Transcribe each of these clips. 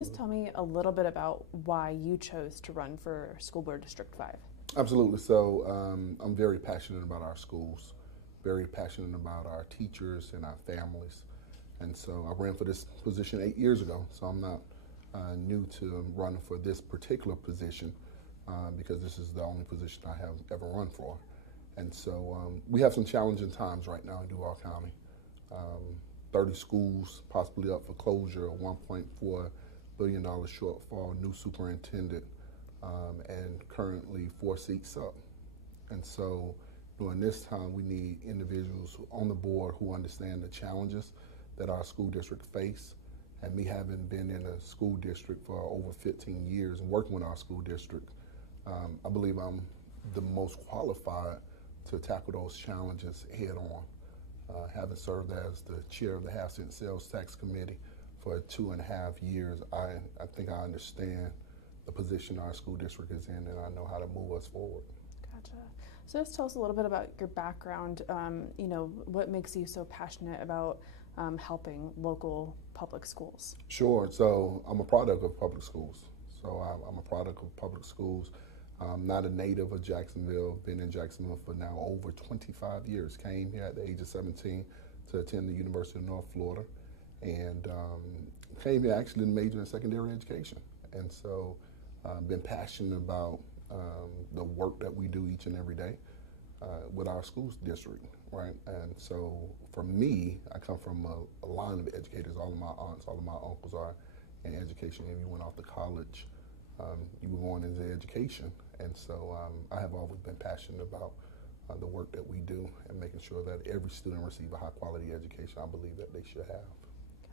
Just tell me a little bit about why you chose to run for School Board District 5. Absolutely. So I'm very passionate about our schools, very passionate about our teachers and our families. And so I ran for this position 8 years ago. So I'm not new to running for this particular position because this is the only position I have ever run for. And so we have some challenging times right now in Duval County. 30 schools possibly up for closure, a $1.4 billion shortfall, new superintendent, and currently 4 seats up. And so during this time, we need individuals on the board who understand the challenges that our school district face. And me having been in a school district for over 15 years and working with our school district, I believe I'm the most qualified to tackle those challenges head on. Having served as the chair of the half-cent sales tax committee for 2.5 years, I think I understand the position our school district is in, and I know how to move us forward. Gotcha. So just tell us a little bit about your background. What makes you so passionate about helping local public schools? Sure. So I'm a product of public schools. So I'm a product of public schools. I'm not a native of Jacksonville. Been in Jacksonville for now over 25 years. Came here at the age of 17 to attend the University of North Florida, and came here actually to major in secondary education. And so been passionate about the work that we do each and every day with our school district, right? And so for me, I come from a line of educators. All of my aunts, all of my uncles are in education. If you went off to college, you were going into education. And so I have always been passionate about the work that we do and making sure that every student receives a high quality education I believe that they should have.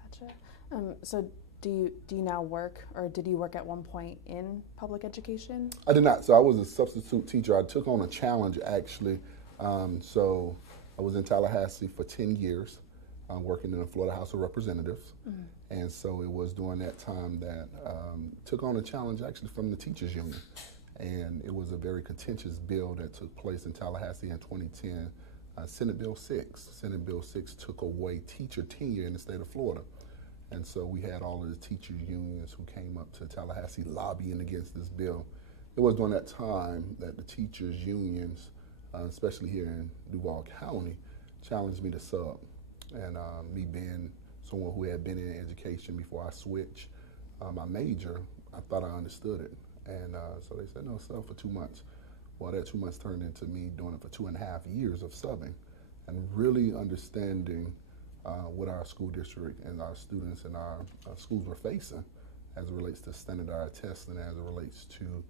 Gotcha. So do you now work, or did you work at one point in public education? I did not. So I was a substitute teacher. I took on a challenge actually. So I was in Tallahassee for 10 years. Working in the Florida House of Representatives. Mm-hmm. And so it was during that time that took on a challenge actually from the teachers union. And it was a very contentious bill that took place in Tallahassee in 2010, Senate Bill 6. Senate Bill 6 took away teacher tenure in the state of Florida. And so we had all of the teachers unions who came up to Tallahassee lobbying against this bill. It was during that time that the teachers unions, especially here in Duval County, challenged me to sub. And me being someone who had been in education before I switched my major, I thought I understood it. And so they said, no, sub for 2 months. Well, that 2 months turned into me doing it for 2.5 years of subbing and really understanding what our school district and our students and our schools were facing as it relates to standardized testing, as it relates to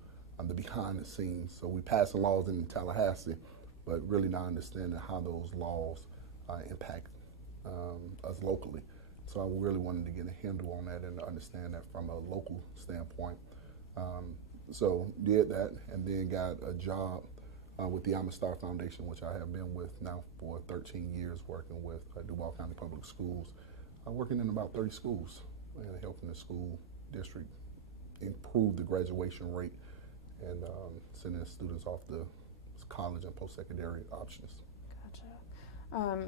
the behind the scenes. So we passing laws in Tallahassee, but really not understanding how those laws impact us locally. So I really wanted to get a handle on that and understand that from a local standpoint. So did that, and then got a job with the Star Foundation, which I have been with now for 13 years, working with Duval County Public Schools, working in about 30 schools and helping the school district improve the graduation rate and sending students off to college and post-secondary options.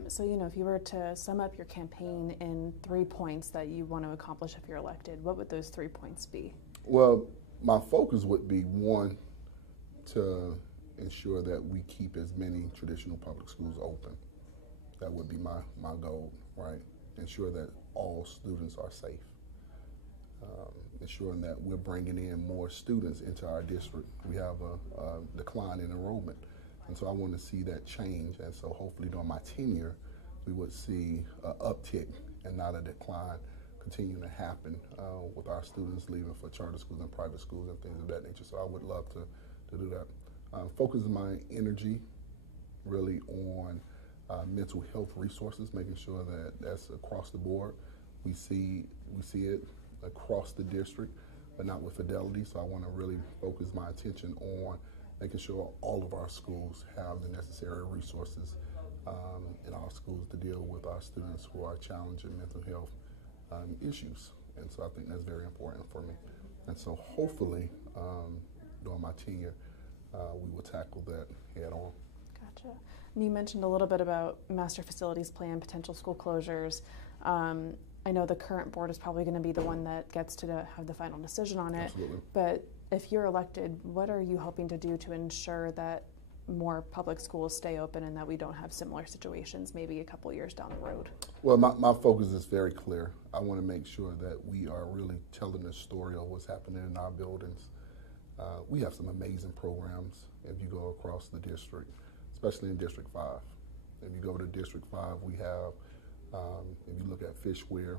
So, if you were to sum up your campaign in 3 points that you want to accomplish if you're elected, what would those 3 points be? Well, my focus would be, one, to ensure that we keep as many traditional public schools open. That would be my goal, right? Ensure that all students are safe. Ensuring that we're bringing in more students into our district. We have a decline in enrollment. And so I want to see that change, and so hopefully during my tenure, we would see an uptick and not a decline continuing to happen with our students leaving for charter schools and private schools and things of that nature. So I would love to do that. Focus my energy really on mental health resources, making sure that that's across the board. We see it across the district, but not with fidelity. So I want to really focus my attention on making sure all of our schools have the necessary resources in our schools to deal with our students who are challenging mental health issues. And so I think that's very important for me. And so hopefully during my tenure, we will tackle that head on. Gotcha. And you mentioned a little bit about master facilities plan, potential school closures. I know the current board is probably going to be the one that gets to have the final decision on it. Absolutely. But if you're elected, what are you hoping to do to ensure that more public schools stay open and that we don't have similar situations maybe a couple years down the road? Well, my focus is very clear. I want to make sure that we are really telling the story of what's happening in our buildings. We have some amazing programs if you go across the district, especially in District 5. If you go to District 5, we have, if you look at Fishware,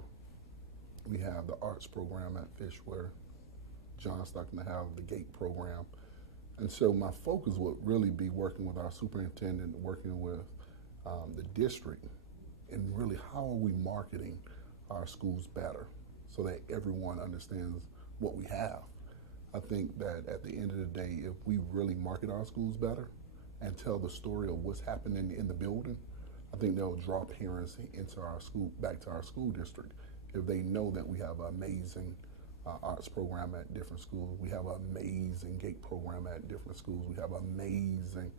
we have the arts program at Fishware. John's not going to have the GATE program. And so my focus would really be working with our superintendent, working with the district, and really how are we marketing our schools better so that everyone understands what we have. I think that at the end of the day, if we really market our schools better and tell the story of what's happening in the building, I think they'll draw parents into our school, back to our school district. If they know that we have an amazing arts program at different schools, we have an amazing GATE program at different schools, we have amazing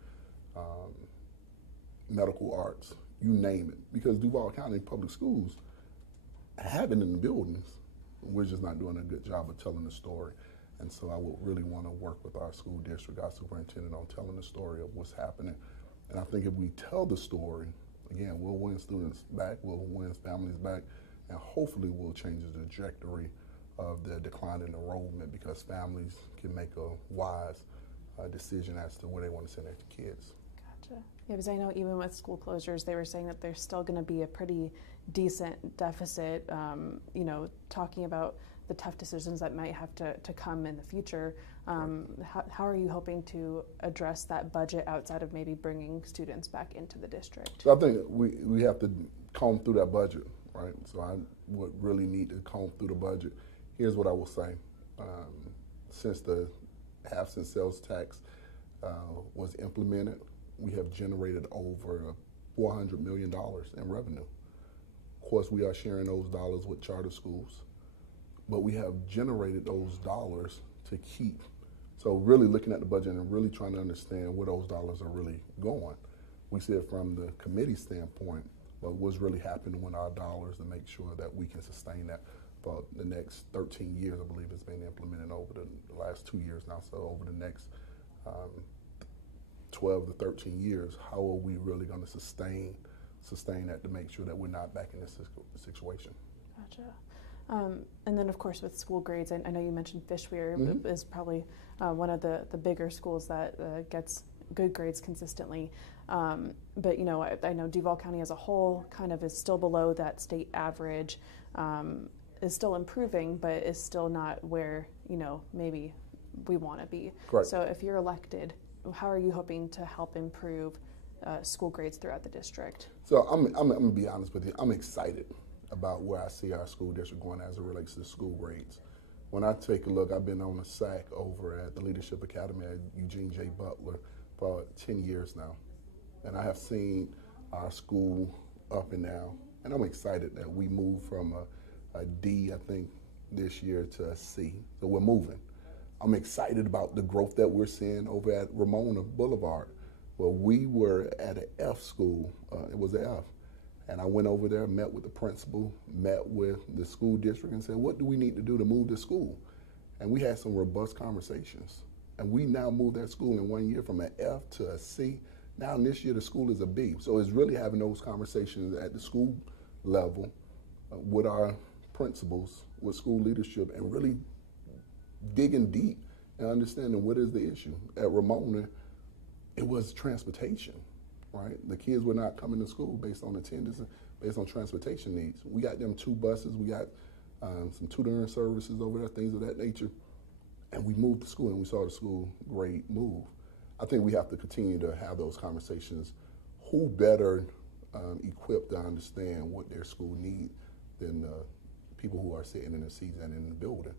medical arts, you name it. Because Duval County Public Schools have it in the buildings, we're just not doing a good job of telling the story. And so I would really want to work with our school district, our superintendent, on telling the story of what's happening. And I think if we tell the story, again, we'll win students back, we'll win families back, and hopefully we'll change the trajectory of the decline in enrollment because families can make a wise decision as to where they want to send their kids. Gotcha. Yeah, because I know even with school closures, they were saying that there's still going to be a pretty decent deficit, you know, talking about the tough decisions that might have to come in the future. How are you hoping to address that budget outside of maybe bringing students back into the district? So I think we have to comb through that budget, right? So I would really need to comb through the budget. Here's what I will say. Since the half-cent sales tax was implemented, we have generated over $400 million in revenue. Of course, we are sharing those dollars with charter schools, but we have generated those dollars to keep. So really looking at the budget and really trying to understand where those dollars are really going. We see it from the committee standpoint, but what's really happening with our dollars to make sure that we can sustain that for the next 13 years. I believe it's been implemented over the last 2 years now. So over the next 12 to 13 years, how are we really going to sustain that to make sure that we're not back in this situation? Gotcha. And then, of course, with school grades, I know you mentioned Fishware is probably one of the bigger schools that gets good grades consistently. But, you know, I know Duval County as a whole kind of is still below that state average, is still improving, but is still not where, you know, maybe we want to be. Correct. So if you're elected, how are you hoping to help improve school grades throughout the district? So I'm going to be honest with you. I'm excited about where I see our school district going as it relates to school grades. When I take a look, I've been on a SAC over at the Leadership Academy at Eugene J. Butler for 10 years now. And I have seen our school up and down. And I'm excited that we moved from a D, I think, this year to a C. So we're moving. I'm excited about the growth that we're seeing over at Ramona Boulevard. Well, we were at an F school. It was an F. And I went over there, met with the principal, met with the school district, and said, what do we need to do to move this school? And we had some robust conversations. And we now moved that school in 1 year from an F to a C. Now in this year, the school is a B. So it's really having those conversations at the school level with our principals, with school leadership, and really digging deep and understanding what is the issue. At Ramona, it was transportation. Right? The kids were not coming to school based on attendance, based on transportation needs. We got them 2 buses, we got some tutoring services over there, things of that nature, and we moved the school and we saw the school grade move. I think we have to continue to have those conversations. Who better equipped to understand what their school needs than people who are sitting in the seats and in the building?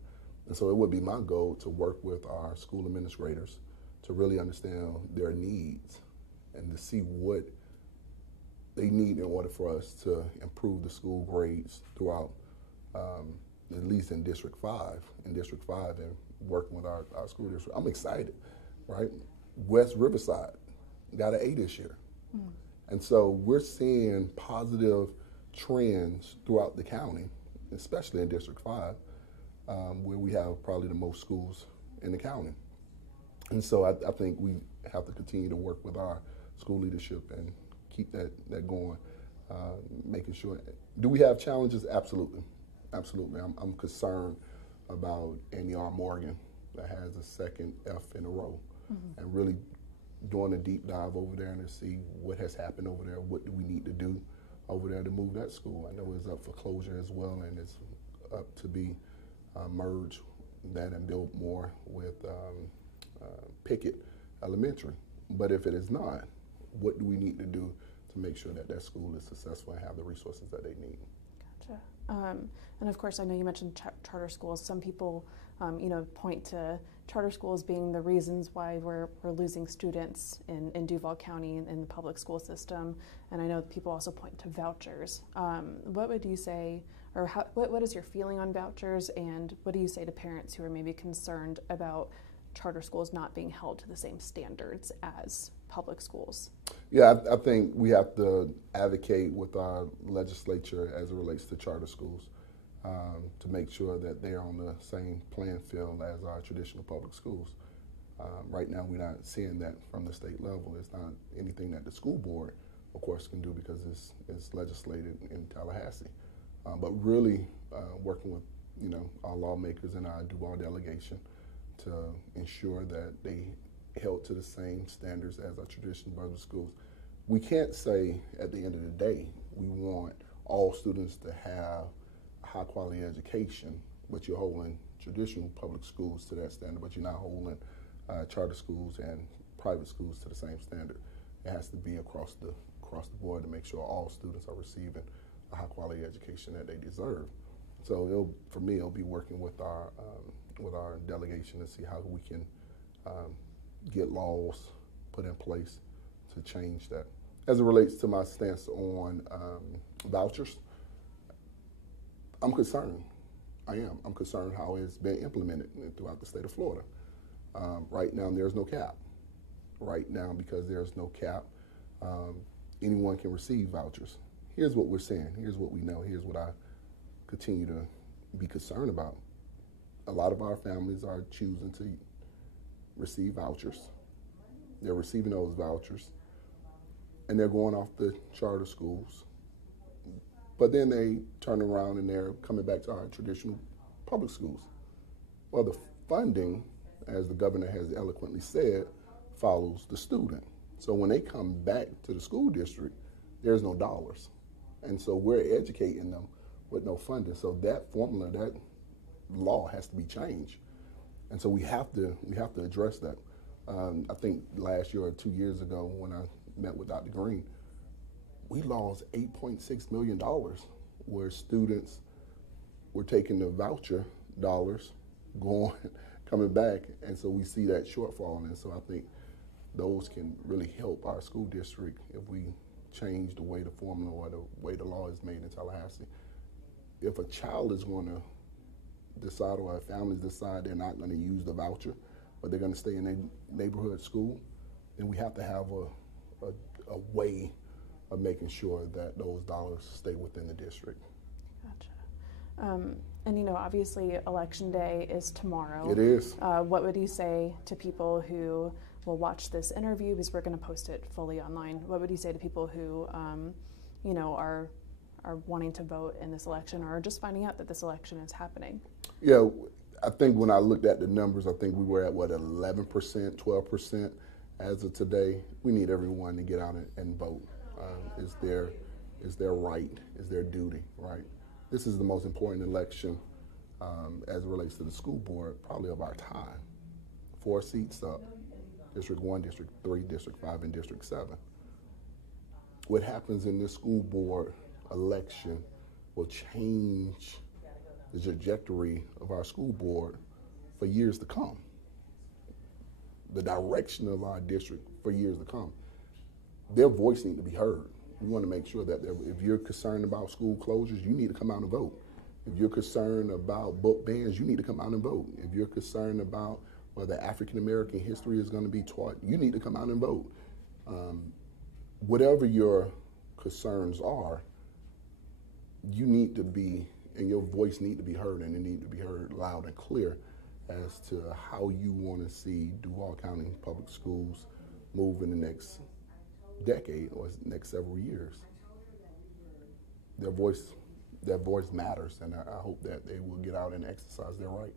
And so it would be my goal to work with our school administrators to really understand their needs and to see what they need in order for us to improve the school grades throughout, at least in District 5. In District 5 and working with our school district. I'm excited, right? West Riverside got an A this year. And so we're seeing positive trends throughout the county especially in District 5, where we have probably the most schools in the county. And so I think we have to continue to work with our school leadership and keep that going, making sure. Do we have challenges? Absolutely. Absolutely. I'm concerned about Andy R. Morgan that has a second F in a row, and really doing a deep dive over there and to see what has happened over there, what do we need to do over there to move that school. I know it's up for closure as well, and it's up to be merged that and built more with Pickett Elementary. But if it is not, what do we need to do to make sure that that school is successful and have the resources that they need? Gotcha. And of course, I know you mentioned charter schools. Some people, point to charter schools being the reasons why we're losing students in Duval County in the public school system. And I know people also point to vouchers. What would you say, or what is your feeling on vouchers, and what do you say to parents who are maybe concerned about charter schools not being held to the same standards as public schools? Yeah, I think we have to advocate with our legislature as it relates to charter schools to make sure that they're on the same playing field as our traditional public schools. Right now, we're not seeing that from the state level. It's not anything that the school board, of course, can do because it's legislated in Tallahassee. But really working with our lawmakers and our Duval delegation to ensure that they held to the same standards as our traditional public schools. We can't say at the end of the day we want all students to have a high quality education, but you're holding traditional public schools to that standard, but you're not holding charter schools and private schools to the same standard. It has to be across the board to make sure all students are receiving a high quality education that they deserve. So for me, it'll be working with our delegation to see how we can get laws put in place to change that. As it relates to my stance on vouchers, I'm concerned. I am. I'm concerned how it's been implemented throughout the state of Florida. Right now, there's no cap. Right now, because there's no cap, anyone can receive vouchers. Here's what we're saying. Here's what we know. Here's what I continue to be concerned about. A lot of our families are choosing to receive vouchers. They're receiving those vouchers, and they're going off the charter schools. But then they turn around and they're coming back to our traditional public schools. Well, the funding, as the governor has eloquently said, follows the student. So when they come back to the school district, there's no dollars. And so we're educating them with no funding. So that formula, that law has to be changed. And so we have to address that. I think last year or 2 years ago when I met with Dr. Green, we lost $8.6 million where students were taking the voucher dollars, coming back, and so we see that shortfall. And so I think those can really help our school district if we change the way the formula or the way the law is made in Tallahassee. If a child is going to decide, or families decide they're not going to use the voucher, but they're going to stay in their neighborhood school, then we have to have a way of making sure that those dollars stay within the district. Gotcha. And obviously election day is tomorrow. It is. What would you say to people who will watch this interview, because we're going to post it fully online? What would you say to people who, are wanting to vote in this election, or just finding out that this election is happening? Yeah, I think when I looked at the numbers, I think we were at 11%, 12% as of today. We need everyone to get out and vote. It's their right, it's their duty, right? This is the most important election as it relates to the school board, probably of our time. 4 seats up, District 1, District 3, District 5, and District 7. What happens in this school board election will change the trajectory of our school board for years to come. The direction of our district for years to come. Their voice needs to be heard. We want to make sure that if you're concerned about school closures, you need to come out and vote. If you're concerned about book bans, you need to come out and vote. If you're concerned about whether African American history is going to be taught, you need to come out and vote. Whatever your concerns are, you need to be and your voice need to be heard, and it need to be heard loud and clear as to how you want to see Duval County Public Schools move in the next decade or next several years. Their voice matters, and I hope that they will get out and exercise their right.